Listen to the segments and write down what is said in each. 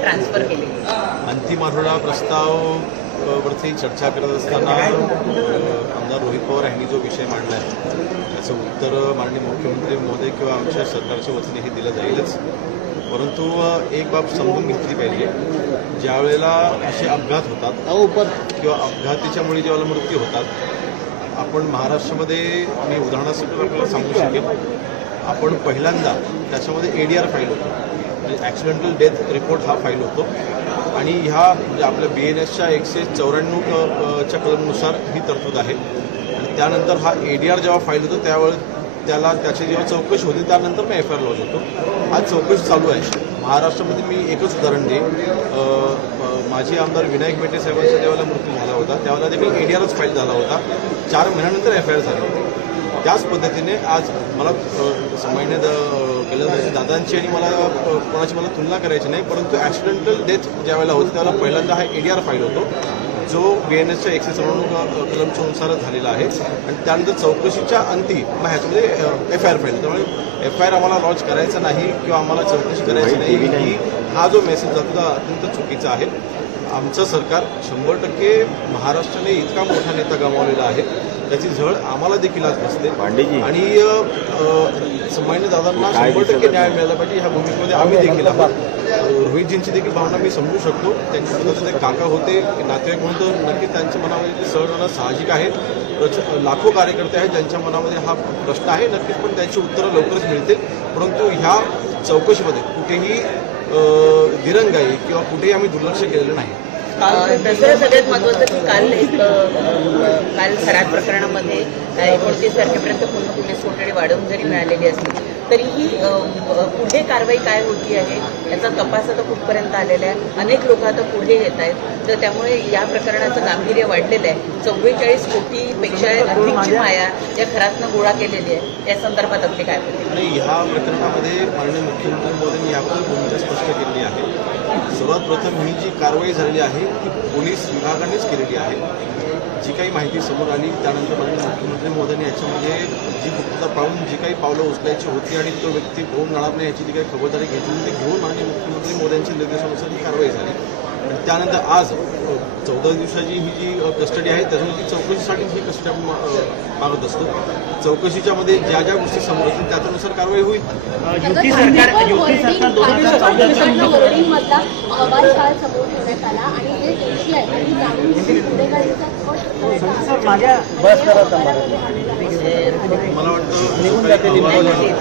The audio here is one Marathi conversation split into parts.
ट्रान्सफर केलेली. अंतिम आठवडा प्रस्ताव वरती चर्चा करत असताना आमदार रोहित पवार यांनी जो विषय मांडला आहे त्याचं उत्तर माननीय मुख्यमंत्री महोदय किंवा आमच्या सरकारच्या वतीने हे दिलं जाईलच. परंतु एक बाब समजून घेतली पाहिजे, ज्या वेळेला असे अपघात होतात किंवा अपघाताच्यामुळे ज्यावेळेला मृत्यू होतात, आपण महाराष्ट्रामध्ये मी उदाहरणासाठी आपल्याला सांगू शकेन, आपण पहिल्यांदा त्याच्यामध्ये ADR फाईल होतो, म्हणजे ॲक्सिडेंटल डेथ रिपोर्ट हा फाईल होतो आणि ह्या म्हणजे आपल्या BNSच्या 194 च्या कलमनुसार ही तरतूद आहे. आणि त्यानंतर हा ADR जेव्हा फाईल होतो त्यावेळेस त्याची जेव्हा चौकशी होती त्यानंतर मग FIR लॉज होतो. आज चौकशी चालू आहे महाराष्ट्रामध्ये. मी एकच उदाहरण देईन, माजी आमदार विनायक मेटे साहेबांचा ज्यावेळेला मृत्यू झाला होता त्यावेळेला देखील ADRच फाईल झाला होता, 4 महिन्यानंतर FIR झाली होती. त्याच पद्धतीने आज मला महिन्यात गेल्या दादांची आणि मला कोणाची तुलना करायची नाही, परंतु ॲक्सिडेंटल डेथ ज्या वेळेला होती त्यावेळेला पहिल्यांदा हा ADR फाईल होतो जो BNSच्या 194 कलमच्या नुसार झालेला आहे आणि त्यानंतर चौकशीच्या अंती मग ह्याच्यामध्ये FIR फाईल. त्यामुळे FIR आम्हाला लॉन्च करायचा नाही किंवा आम्हाला चौकशी करायची नाही ही हा जो मेसेज जातो तो अत्यंत चुकीचा आहे. आमचं सरकार 100% महाराष्ट्राने इतका मोठा नेता गमावलेला आहे त्याची झळ आम्हाला देखील आज बसते आणि संभाजी दादांना 100% न्याय मिळाला पाहिजे ह्या भूमिकेमध्ये आम्ही देखील आहोत. रोहितजींची देखील भावना मी समजू शकतो, त्यांचे स्वतःचे काका होते, नातेवाईक म्हणून नक्कीच त्यांच्या मनामध्ये सळ होणं साहजिक आहे. लाखो कार्यकर्ते आहेत ज्यांच्या मनामध्ये हा प्रश्न आहे, नक्कीच पण त्याची उत्तरं लवकरच मिळतील. परंतु ह्या चौकशीमध्ये कुठेही दिरंगाई किंवा कुठेही आम्ही दुर्लक्ष केलेलं नाही. दुसरं सगळ्यात महत्त्वाचं की काल खराब प्रकरणामध्ये 29 तारखेपर्यंत पूर्ण पोलीस कोठडी वाढवून जरी मिळालेली असली तरीही पुढे कारवाई काय होती आहे याचा तपास आता कुठपर्यंत आलेला आहे. अनेक लोक आता पुढे येत आहेत, तर त्यामुळे या प्रकरणाचं गांभीर्य वाढलेलं आहे. 44 कोटीपेक्षा अधिकची माया या खरातनं गोळा केलेली आहे. या संदर्भात आपली काय आणि ह्या प्रकरणामध्ये माननीय मुख्यमंत्री महोदयांनी याबद्दल भूमिका स्पष्ट केलेली आहे. सर्वात प्रथम ही जी कारवाई झालेली आहे ती पोलीस विभागानेच केलेली आहे. जी काही माहिती समोर आली त्यानंतर माननीय मुख्यमंत्री महोदयांनी याच्यामध्ये जी गुप्तता पाहून जी काही पावलं उचलायची होती आणि तो व्यक्ती होऊन जाणार नाही याची जी काही खबरदारी घेतली ती घेऊन माननीय मुख्यमंत्री महोदयांच्या निर्देशानुसार ही कारवाई झाली. आणि त्यानंतर आज 14 दिवसाची ही जी कस्टडी आहे त्याच्यामध्ये चौकशीसाठी ही कस्टडी आपण मागत असतो. चौकशीच्या मध्ये ज्या ज्या गोष्टी समोर येतील त्याच्यानुसार कारवाई होईल. युती सरकार 2014च्या वर्डिंगमधला अहवाल काल समोर ठेवण्यात आला आणि जे दोषी आहेत आणि जामीन गुन्हेगारीचा मला वाटतं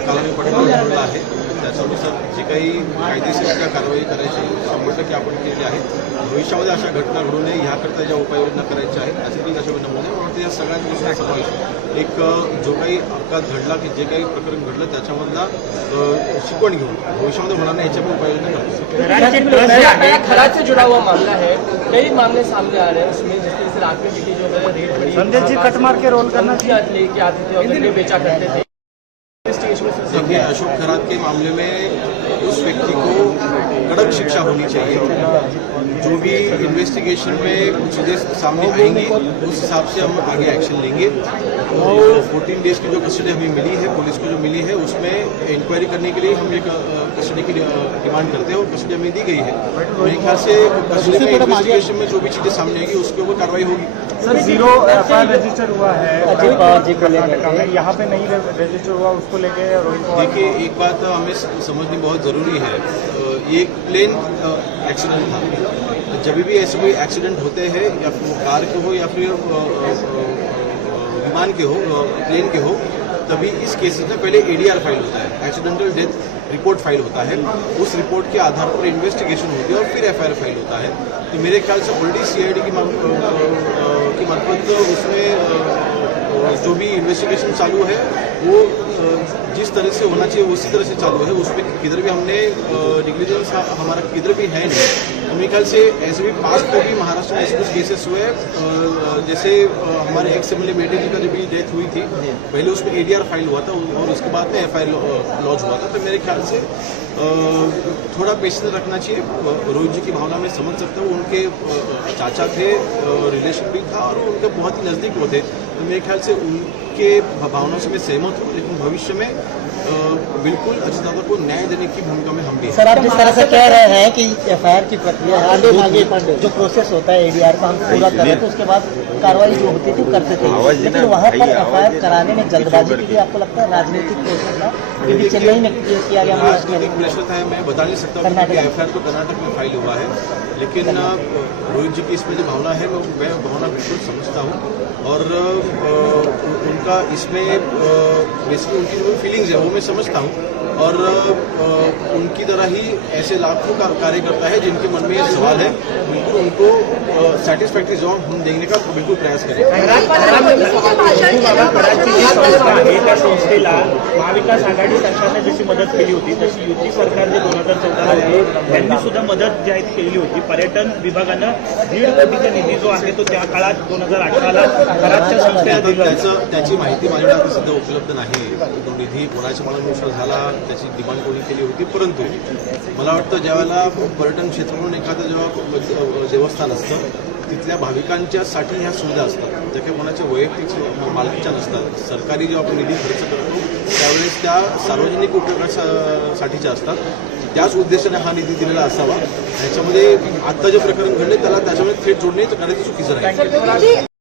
कालानी पडला आहे त्याच्यानुसार जे काही कायदेशीर कारवाई करायची 100% आपण केली आहे. भविष्यामध्ये अशा घटना घडू नये ह्याकरता ज्या उपाययोजना करायच्या आहेत नैसर्गिक अशा नमुने मला या सगळ्या गोष्टी समावेश एक जो काही अपघात घडला की जे काही प्रकरण घडलं त्याच्यामधला शिकवण घेऊन भविष्यामध्ये होणार नाही याच्या पण उपाययोजना करतो. खराज से जुड़ा हुआ मामला है, कई मामले सामने आ रहे हैं उसमें जिस तरह से रात में जो है रेट बड़ी संदेश जी कट मार के रोल करना लेके आते थे और बेचा करते थे. देखिए अशोक खरात के मामले में उस व्यक्ति को कड़क शिक्षा होनी चाहिए. जो भी इन्वेस्टिगेशन में चीज़ें सामने आएंगी उस हिसाब से हम आगे एक्शन लेंगे. और 14 डेज की जो कस्टडी हमें मिली है पुलिस को जो मिली है उसमें इंक्वायरी करने के लिए हम एक कस्टडी की डिमांड करते हैं और कस्टडी हमें दी गई है. मेरे ख्याल से कस्टडी में इन्वेस्टिगेशन में जो भी चीज़ें सामने आएगी उसके ऊपर कार्रवाई होगी. सर 0 FIR रजिस्टर हुआ है यहाँ पे नहीं रजिस्टर हुआ उसको लेके रोहित पवार. देखिए एक बात हमें समझनी बहुत ज़रूरी है, ये एक प्लेन एक्सीडेंट था. जब भी ऐसे कोई एक्सीडेंट होते हैं या फिर कार के हो या फिर विमान के हो प्लेन के हो तभी इस केसेस में पहले ADR फाइल होता है, एक्सीडेंटल डेथ रिपोर्ट फाइल होता है. उस रिपोर्ट के आधार पर इन्वेस्टिगेशन होती है और फिर FIR फाइल होता है. तो मेरे ख्याल से ऑलरेडी CID की मार्फत उसमें जो भी इन्वेस्टिगेशन चालू है वो जिस तरह से होना चाहिए उसी तरह से चालू है. उसमें किधर भी हमने डिग्लिजेंस हमारा किधर भी है नहीं. तो मेरे ख्याल से ऐसे भी पास्ट में भी महाराष्ट्र में ऐसे कुछ केसेस हुए जैसे हमारे एक्स MLA बेटे जी का जब भी डेथ हुई थी पहले उसमें ADR फाइल हुआ था और उसके बाद में FIR लॉन्च हुआ था. तो मेरे ख्याल से थोड़ा पेशेंस रखना चाहिए. रोहित जी की भावना में समझ सकता हूँ, उनके चाचा थे, रिलेशन भी था और उनके बहुत ही नज़दीक वो थे. तो मेरे ख्याल से उनके भावनाओं से मैं सहमत हूँ, लेकिन भविष्य में बिल्कुल अजितदादा को न्याय देने की भूमिका में हम भी हैं। सर, आप जिस तरह से कह रहे हैं कि एफआईआर की प्रक्रिया आगे जो प्रोसेस होता है एडीआर का हम पूरा कर रहे थे, उसके बाद कार्रवाई जो होती थी करते थे, लेकिन वहाँ पर एफआईआर कराने में जल्दबाजी की, आपको लगता है राजनीतिक प्रेशर था? क्योंकि चेन्नई में किया गया राजनीतिक प्रेशर था, मैं बता नहीं सकता हूँ कि एफआईआर तो कर्नाटक में फाइल हुआ है, लेकिन रोहित जी की इसमें जो भावना है मैं भावना बिल्कुल समझता हूँ और उनका इसमें बेसिकली उनकी जो फीलिंग्स है वो मैं समझता हूँ और उनकी तरह ही ऐसे लाखों का कार्यकर्ता है जिनके मन में ये सवाल है, बिल्कुल उनको सैटिस्फैक्टरी जवाब हम देने का बिल्कुल प्रयास करेंगे। त्या संस्थेला महाविकास आघाडी सरकारने जशी मदत केली होती तशी युती सरकारने 2014 मध्ये त्यांनी सुद्धा मदत जी आहे ती केली होती. पर्यटन विभागानं 1.5 कोटीचा निधी जो आहे तो त्या काळात 2018ला कराडच्या संस्थेला दिला. त्याची माहिती माझ्याकडे सध्या उपलब्ध नाही. तो निधी कोणाच्या मनानुसार झाला त्याची डिमांड कोणी केली होती, परंतु मला वाटतं ज्यावेळेला पर्यटन क्षेत्र म्हणून एखादं जेव्हा देवस्थान असतं तिथल्या भाविकांच्यासाठी ह्या सुविधा असतात, त्या काही कोणाच्या वैयक्तिक मालकीच्या नसतात. सरकारी जेव्हा आपण निधी खर्च करतो त्यावेळेस त्या सार्वजनिक उपयोगासाठीच्या असतात. त्याच उद्देशाने हा निधी दिलेला असावा. ह्याच्यामध्ये आत्ता जे प्रकरण घडले त्याला त्याच्यामध्ये थेट जोडणे करायचं चुकीचं नाही.